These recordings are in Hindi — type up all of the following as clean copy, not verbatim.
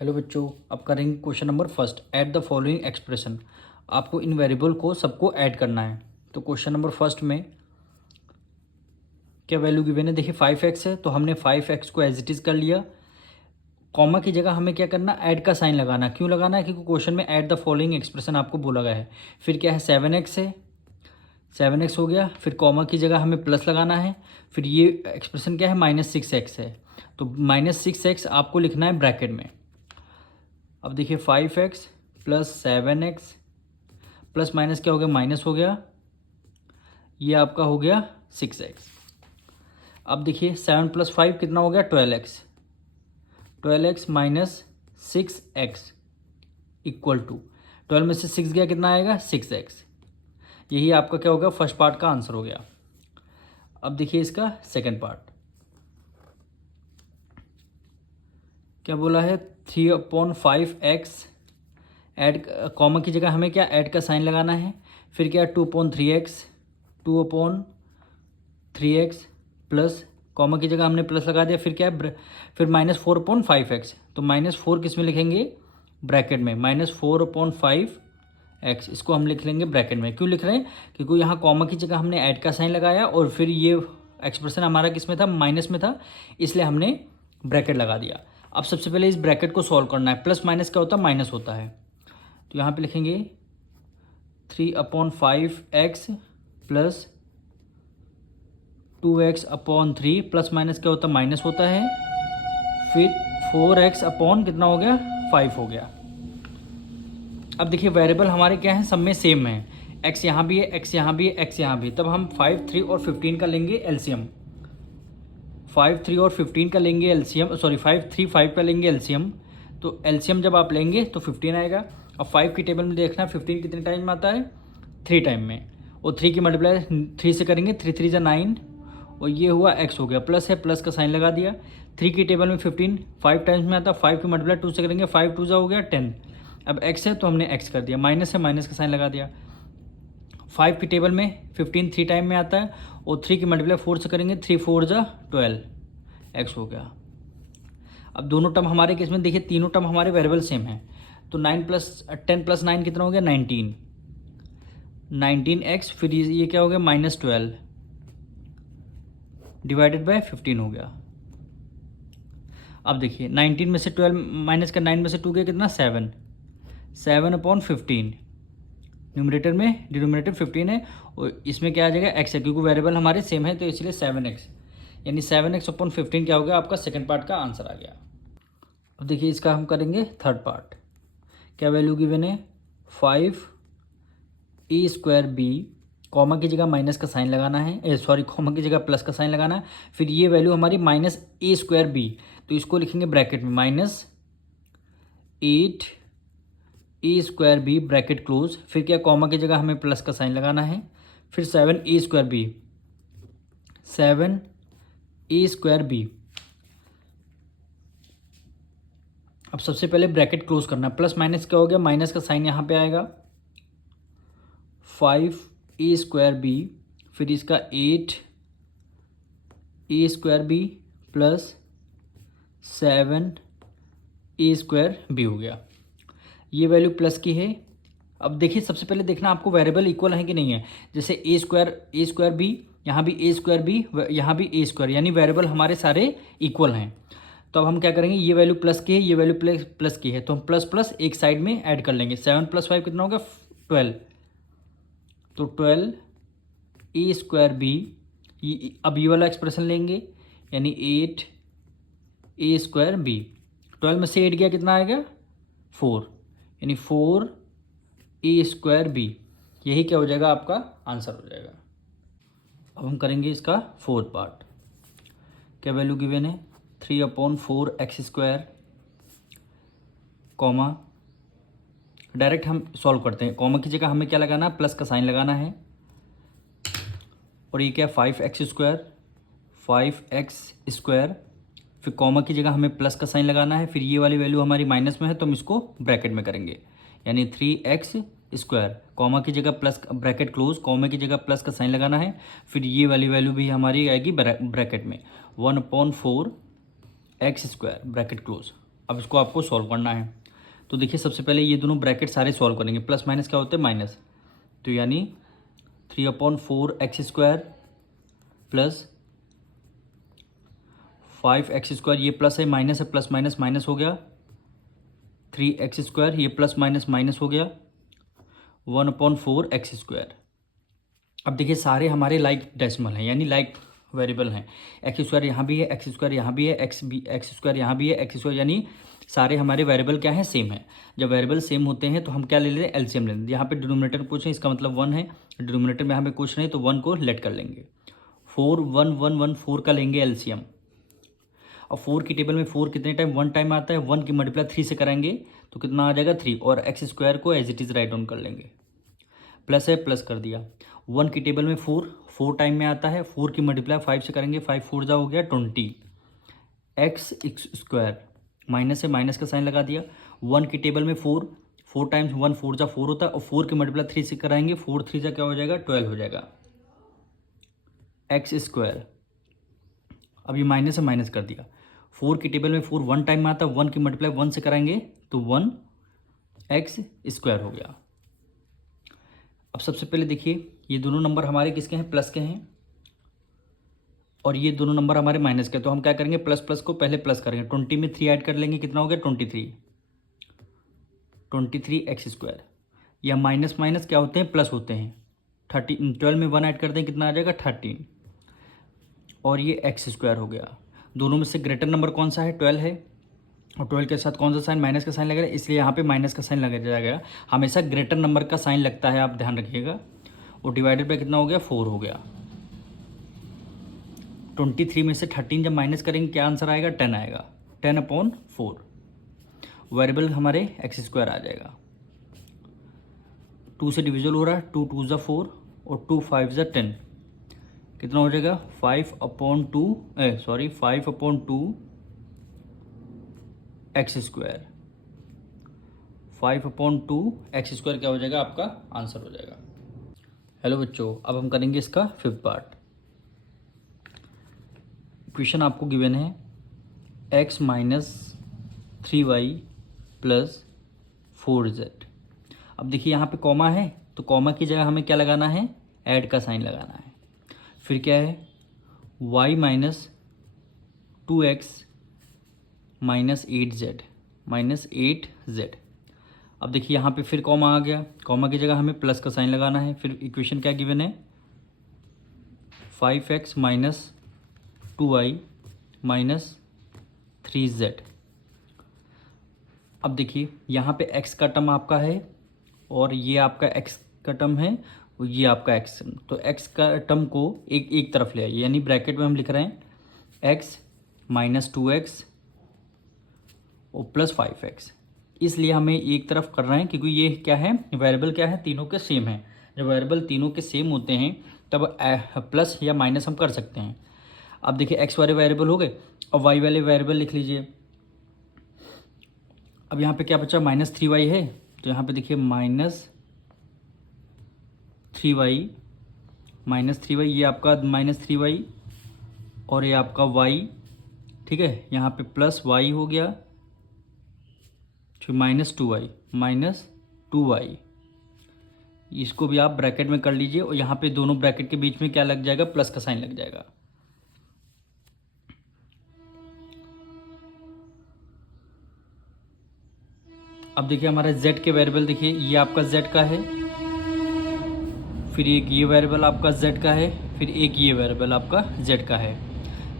हेलो बच्चों, अब करेंगे question number first. Add the following expression. आपको इन वेरिएबल को सबको ऐड करना है। तो क्वेश्चन नंबर फर्स्ट में क्या वैल्यू गिवन है? देखिए 5x है तो हमने 5x को एज इट इज़ कर लिया। कॉमा की जगह हमें क्या करना, ऐड का साइन लगाना। क्यों लगाना है? क्योंकि क्वेश्चन में ऐड द फॉलोइंग एक्सप्रेशन आपको बोला गया है। फिर क्या है, 7x है, 7x हो गया। फिर कॉमा की जगह हमें प्लस लगाना है। फिर ये एक्सप्रेशन क्या है, -6x है। तो -6x आपको लिखना है ब्रैकेट में। अब देखिए 5x plus 7x plus minus क्या हो गया, माइनस हो गया। ये आपका हो गया 6x। अब देखिए 7 + 5 कितना हो गया, 12x। 12x minus 6x equal to 12 में से 6 गया, कितना आएगा, 6x। यही आपका क्या होगा, फर्स्ट पार्ट का आंसर हो गया। अब देखिए इसका सेकंड पार्ट क्या बोला है, 3/5x। ऐड कॉमा की जगह हमें क्या, ऐड का साइन लगाना है। फिर क्या, 2/3x, 2/3x प्लस कॉमा की जगह हमने प्लस लगा दिया। फिर क्या है, फिर -4/5x। तो -4 किस में लिखेंगे, ब्रैकेट में। -4/5x इसको हम लिख लेंगे ब्रैकेट में। क्यों लिख रहे हैं, क्योंकि यहाँ कॉमा की जगह हमने ऐड का साइन लगाया और फिर ये एक्सप्रेशन हमारा किस में था, माइनस में था, इसलिए हमने ब्रैकेट लगा दिया। अब सबसे पहले इस ब्रैकेट को सॉल्व करना है। प्लस माइनस क्या होता है, माइनस होता है। तो यहाँ पे लिखेंगे 3/5x plus 2x/3 plus minus क्या होता है, माइनस होता है। फिर 4x अपॉन कितना हो गया, 5 हो गया। अब देखिए वेरिएबल हमारे क्या है, सब में सेम है। x यहाँ भी है, x यहाँ भी है, x यहाँ भी। तब हम 5, 3 और 15 का लेंगे एलसीएम। 5, 3 और 15 का लेंगे एलसीएम, सॉरी 5, 3, 5 का लेंगे एलसीएम। तो एलसीएम जब आप लेंगे तो 15 आएगा। अब 5 की टेबल में देखना 15 कितने टाइम में आता है, 3 टाइम में। और 3 की मल्टीप्लाई 3 से करेंगे, 3 3 जा 9। और ये हुआ x हो गया, प्लस है, प्लस का साइन लगा दिया। 3 की टेबल में 15 5 टाइम्स में आता है। 5 की मल्टीप्लाई 2 से करेंगे, 5 2 जा हो गया 10। अब x है तो हमने x कर दिया, माइनस है, माइनस का साइन लगा दिया। 5 की टेबल में 15 3 टाइम में आता है। और 3 की मल्टीप्लाई 4 से करेंगे, 3 4 जा 12, x हो गया। अब दोनों टर्म हमारे केस में देखिए, तीनों टर्म हमारे वेरिएबल सेम हैं। तो 9 + 10 + 9 कितना हो गया, 19। 19x फिर ये क्या हो गया, -12 डिवाइडेड बाय 15 हो गया। अब देखिए 19 में से 12 माइनस का 9 में से 2 गया, कितना, 7। 7/15 न्यूमरेटर में, डिनोमिनेटर 15 है। और इसमें क्या आ जाएगा, x है, क्योंकि वेरिएबल हमारे सेम है तो इसलिए 7x, यानी 7x/15 क्या हो गया, आपका सेकंड पार्ट का आंसर आ गया। अब देखिए इसका हम करेंगे थर्ड पार्ट। क्या वैल्यू गिवन है, 5a²b, कॉमा की जगह माइनस का साइन लगाना है, सॉरी कॉमा की जगह प्लस का साइन लगाना है। फिर ये वैल्यू हमारी -a²b, तो इसको लिखेंगे ब्रैकेट में, -8a²b ब्रैकेट क्लोज। फिर क्या, कॉमा की जगह हमें प्लस का साइन लगाना है। फिर 7a²b, 7a²b। अब सबसे पहले ब्रैकेट क्लोज करना है। प्लस माइनस क्या हो गया, माइनस का साइन यहाँ पे आएगा। 5a²b फिर इसका 8a²b प्लस 7a²b हो गया। ये वैल्यू प्लस की है। अब देखिए सबसे पहले देखना आपको वेरिएबल इक्वल है कि नहीं है। जैसे a²b, यहाँ भी a²b, यहाँ भी a², यानी वेरिएबल हमारे सारे इक्वल हैं। तो अब हम क्या करेंगे, ये वैल्यू प्लस की है, ये वैल्यू प्लस की है, तो हम प्लस प्लस एक साइड में ऐड कर लेंगे। 7 + 5 कितना होगा, 12। तो 12a²b, अब ये वाला एक्सप्रेशन लेंगे, यानी 8a²b। 12 में से 8 गया, कितना आएगा, 4, यानी 4a²b। यही क्या हो जाएगा, आपका आंसर हो जाएगा। अब हम करेंगे इसका फोर्थ पार्ट। क्या वैल्यू गिवन है, 3/4x², कॉमा, डायरेक्ट हम सॉल्व करते हैं। कॉमा की जगह हमें क्या लगाना है, प्लस का साइन लगाना है। और ये क्या, 5x², 5x²। फिर कॉमा की जगह हमें प्लस का साइन लगाना है। फिर ये वाली वैल्यू हमारी माइनस में है तो हम इसको ब्रैकेट में करेंगे, यानी 3x², कॉमा की जगह प्लस, ब्रैकेट क्लोज, कॉमा की जगह प्लस का साइन लगाना है। फिर ये वाली वैल्यू भी हमारी आएगी ब्रैकेट में, 1/4x², ब्रैकेट क्लोज। अब इसको आपको सॉल्व करना है। तो देखिए सबसे पहले ये दोनों ब्रैकेट सारे सॉल्व करेंगे। प्लस माइनस क्या होते हैं? माइनस। तो यानी 3/4 x² प्लस 5x², ये प्लस है माइनस है, प्लस माइनस माइनस हो गया। 3x², ये प्लस माइनस माइनस हो गया। 1/4x²। अब देखिए सारे हमारे लाइक डेसिमल हैं, यानी लाइक वेरिएबल हैं। x² यहाँ भी है, x² यहाँ भी है, x² यहाँ भी है, x², यानी सारे हमारे वेरिएबल क्या हैं? सेम है। जब वेरिएबल सेम होते हैं तो हम क्या ले लेते हैं? एलसीएम ले लेते हैं। यहाँ पे डिनोमिनेटर पूछे, इसका मतलब 1 है, डिनोमिनेटर में हमें कुछ नहीं तो 1 को लेट कर लेंगे। 4 1 1 1 4 का लेंगे एलसीएम। और 4 की टेबल में 4 कितने टाइम? 1 टाइम आता है। 1 की मल्टीप्लाई 3 से कराएंगे तो कितना आ जाएगा? 3। और x² को as it is write down कर लेंगे। प्लस है, प्लस कर दिया। 1 की टेबल में 4 टाइम में आता है। 4 की मल्टीप्लाई 5 से करेंगे, 5 4 जा हो गया 20। x² माइनस है, माइनस का साइन लगा दिया। 1 की टेबल में 4 टाइम्स 1 4 जा 4 होता है। और 4 की मल्टीप्लाई 3 से कराएंगे, 4 3 जा क्या हो जाएगा? 12 हो जाएगा। x², अब ये माइनस है, माइनस कर दिया। 4 की टेबल में 4 1 टाइम में आता है। 1 की मल्टीप्लाई 1 से कराएंगे तो 1x² हो गया। अब सबसे पहले देखिए ये दोनों नंबर हमारे किसके हैं? प्लस के हैं। और ये दोनों नंबर हमारे माइनस के। तो हम क्या करेंगे? प्लस प्लस को पहले प्लस करेंगे। 20 में 3 ऐड कर लेंगे, कितना हो गया? 23x²। या माइनस माइनस क्या होते हैं? प्लस होते हैं। 12 में 1 ऐड कर दें, कितना आ जाएगा? 13। और ये x² हो गया। दोनों में से ग्रेटर नंबर कौन सा है? 12 है। और 12 के साथ कौन सा साइन? माइनस का साइन लगेगा, इसलिए यहाँ पे माइनस का साइन लगा जाएगा। हमेशा ग्रेटर नंबर का साइन लगता है, आप ध्यान रखिएगा। और डिवाइडेड बाय कितना हो गया? 4 हो गया। 23 में से 13 जब माइनस करेंगे क्या आंसर आएगा? 10 आएगा। 10/4 वेरिएबल हमारे x² आ जाएगा। 2 से डिविजल हो रहा है, 2 2 = 4 और 2 5 = 10। कितना हो जाएगा? 5/2 x²। 5/2 क्या हो जाएगा? आपका आंसर हो जाएगा। हेलो बच्चों, अब हम करेंगे इसका 5th पार्ट। इक्वेशन आपको गिवन है x - 3y + 4z। अब देखिए यहाँ पे कॉमा है, तो कॉमा की जगह हमें क्या लगाना है? ऐड का साइन लगाना है। फिर क्या है? y - 2x - 8z। अब देखिए यहाँ पे फिर कॉमा आ गया, कॉमा की जगह हमें प्लस का साइन लगाना है। फिर इक्वेशन क्या गिवन है? 5x - 2y - 3z। अब देखिए यहाँ पे x का टर्म आपका है और ये आपका x का टर्म है और ये आपका x। तो x का टर्म को एक तरफ ले आइए, यानी ब्रैकेट में हम लिख रहे हैं x - 2x और प्लस 5x। इसलिए हमें एक तरफ कर रहे हैं क्योंकि ये क्या है? वेरिएबल क्या है? तीनों के सेम है। जब वेरिएबल तीनों के सेम होते हैं तब प्लस या माइनस हम कर सकते हैं। अब देखिए x वाले वेरिएबल हो गए और y वाले वेरिएबल लिख लीजिए। अब यहाँ पे क्या बचा? -3y है, तो यहाँ पे देखिए -3y ये आपका -3y और ये आपका y, ठीक है। यहाँ पे प्लस y हो गया, फिर -2y, इसको भी आप ब्रैकेट में कर लीजिए और यहाँ पे दोनों ब्रैकेट के बीच में क्या लग जाएगा? प्लस का साइन लग जाएगा। अब देखिए हमारा z के वेरिएबल देखिए, ये आपका z का है, फिर एक ये वेरिएबल आपका z का है, फिर एक ये वेरिएबल आपका z का है।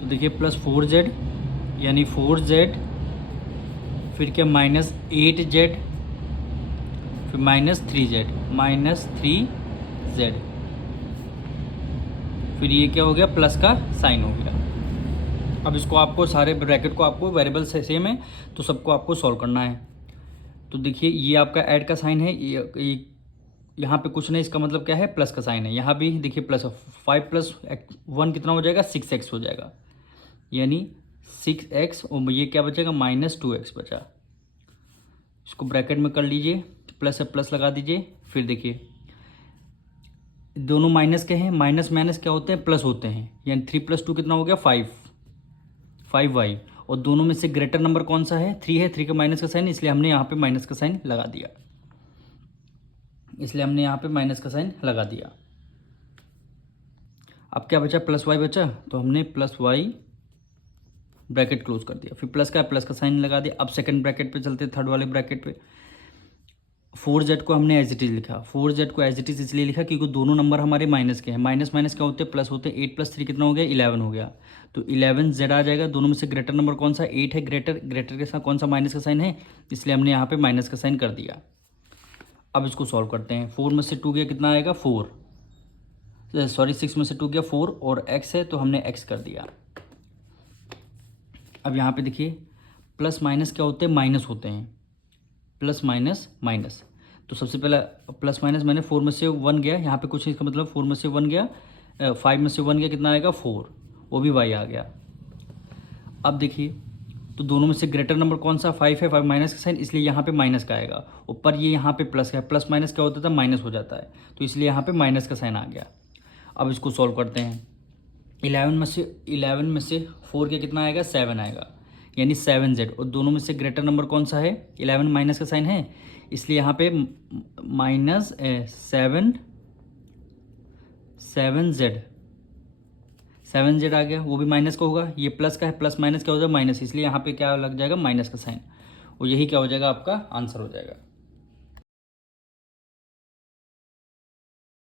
तो देखिए प्लस 4z यानी 4z, फिर क्या -8z, फिर -3z, फिर ये क्या हो गया? प्लस का साइन हो गया। अब इसको आपको सारे ब्रैकेट को आपको वेरिएबल से सेम है तो सबको आपको सॉल्व करना है। तो देखिए ये आपका ऐड का साइन है, ये यहाँ पे कुछ नहीं, इसका मतलब क्या है? प्लस का साइन है। यहाँ भी देखिए प्लस 5 + 1 कितना हो जाएगा? 6x हो जाएगा, यानी 6x और ये क्या बचेगा? -2x बचा। इसको ब्रैकेट में कर लीजिए, प्लस है प्लस लगा दीजिए। फिर देखिए दोनों माइनस के हैं, माइनस माइनस क्या होते हैं? प्लस होते हैं, यानी 3 + 2 कितना हो गया? 5y और दोनों में से ग्रेटर नंबर कौन सा है, 3 है, 3 का माइनस का साइन, इसलिए हमने यहाँ पे माइनस का साइन लगा दिया, इसलिए हमने यहाँ पे माइनस का साइन लगा दिया। अब क्या बचा, प्लस वाई बचा, तो हमने प्लस वाई ब्रैकेट क्लोज कर दिया, फिर प्लस का साइन लगा दिया। अब सेकंड ब्रैकेट पे चलते, थर्ड वाले ब्रैकेट पे 4z को हमने एज इट इज़ लिखा, 4z को एज इट इज़ इसलिए लिखा क्योंकि दोनों नंबर हमारे माइनस के हैं, माइनस माइनस क्या होते हैं, प्लस होते हैं। 8 + 3 कितना हो गया, 11 हो गया, तो 11z आ जाएगा। दोनों में से ग्रेटर नंबर कौन सा, 8 है, ग्रेटर के साथ कौन सा माइनस का साइन है, इसलिए हमने यहाँ पे माइनस का साइन कर दिया। अब इसको सॉल्व करते हैं। 4 में से 2 गया, कितना आएगा, 4, सॉरी 6 में से 2 गया 4, और x है तो हमने x कर दिया। अब यहाँ पे देखिए प्लस माइनस क्या होते हैं, माइनस होते हैं, प्लस माइनस माइनस। तो सबसे पहला प्लस माइनस मैंने 4 में से 1 गया, यहाँ पे कुछ नहीं, इसका मतलब 4 में से 1 गया, 5 में से 1 गया, कितना आएगा, 4, वो भी y आ गया। अब देखिए तो दोनों में से ग्रेटर नंबर कौन सा, 5 है, 5 माइनस का साइन, इसलिए यहाँ पे माइनस का आएगा। ऊपर ये यहाँ पे प्लस है, प्लस माइनस क्या होता था, माइनस हो जाता है, तो इसलिए यहाँ पे माइनस का साइन आ गया। अब इसको सॉल्व करते हैं। 11 में से 4 के कितना आएगा, 7 आएगा, यानी 7z, और दोनों में से ग्रेटर नंबर कौन सा है, 11 माइनस का साइन है, इसलिए यहाँ पे माइनस 7z आ गया, वो भी माइनस का होगा। ये प्लस का है, प्लस माइनस क्या हो जाएगा, माइनस, इसलिए यहाँ पे क्या लग जाएगा, माइनस का साइन, और यही क्या हो जाएगा, आपका आंसर हो जाएगा।